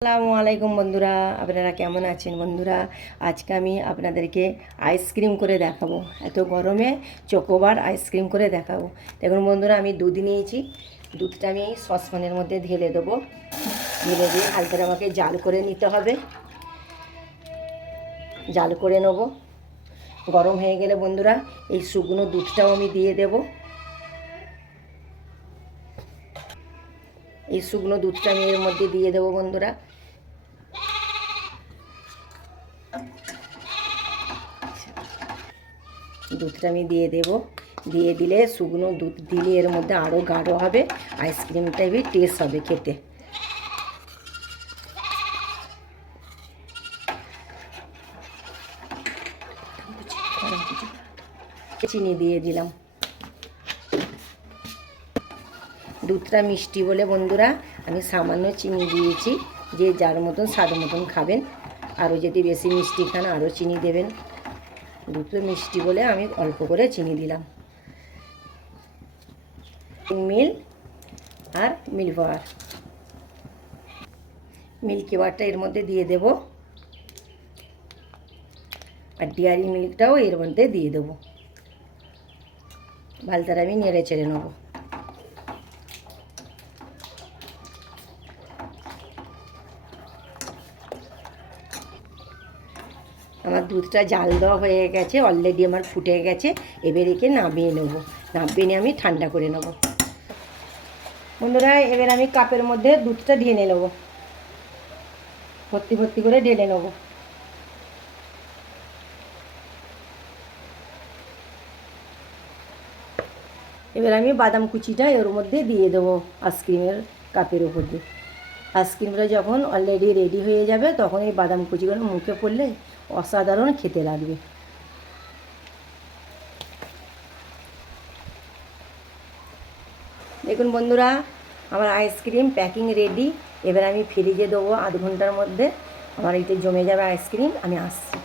আসসালামু আলাইকুম বন্ধুরা, আপনারা কেমন আছেন বন্ধুরা? আজকে আমি আপনাদেরকে আইসক্রিম করে দেখাবো। এত গরমে চকোবার আইসক্রিম করে দেখাবো। দেখুন বন্ধুরা, আমি দুধ নিয়েছি। দুধটা আমি সসপ্যানের মধ্যে ঢেলে দেবো। ঢেলে দিয়ে হালকা আমাকে জাল করে নিতে হবে। জাল করে নেব। গরম হয়ে গেলে বন্ধুরা এই শুকনো দুধটাও আমি দিয়ে দেব। এই শুকনো দুধটা আমি এর মধ্যে দিয়ে দেবো বন্ধুরা। দুধটা আমি দিয়ে দেব। দিয়ে দিলে শুকনো দুধ দিলে এর মধ্যে আরও গাঢ় হবে, আইসক্রিমটা বি টেস্ট হবে খেতে। চিনি দিয়ে দিলাম। দুধটা মিষ্টি বলে বন্ধুরা আমি সামান্য চিনি দিয়েছি। যে যার মতন স্বাদ মতন খাবেন, আরও যদি বেশি মিষ্টি খান আরও চিনি দেবেন। দুধটা মিষ্টি বলে আমি অল্প করে চিনি দিলাম। মিল্ক আর মিল্ক পাউডার, মিল্কি বারটা এর মধ্যে দিয়ে দেব। আর ডেয়ারি মিল্কটাও এর মধ্যে দিয়ে দেবো। ভালতার আমি নেড়ে চেড়ে নেব। আমার দুধটা জাল দেওয়া হয়ে গেছে, অলরেডি আমার ফুটে গেছে। এবার একে নামিয়ে নেব। নামিয়ে নিয়ে আমি ঠান্ডা করে নেব বন্ধুরা। এবার আমি কাপের মধ্যে দুধটা দিয়ে নেব। ভর্তি ভর্তি করে ঢেলে নেব। এবার আমি বাদাম কুচিটা এর মধ্যে দিয়ে দেবো আইসক্রিমের কাপের উপর দিয়ে। আইসক্রিমটা যখন অলরেডি রেডি হয়ে যাবে তখন এই বাদাম কুচিগুলো মুখে পড়লে অসাধারণ খেতে লাগবে। দেখুন বন্ধুরা, আমার আইসক্রিম প্যাকিং রেডি। এবার আমি ফ্রিজে দেবো আধ ঘন্টার মধ্যে। আমার এইটা জমে যাবে আইসক্রিম। আমি আসছি।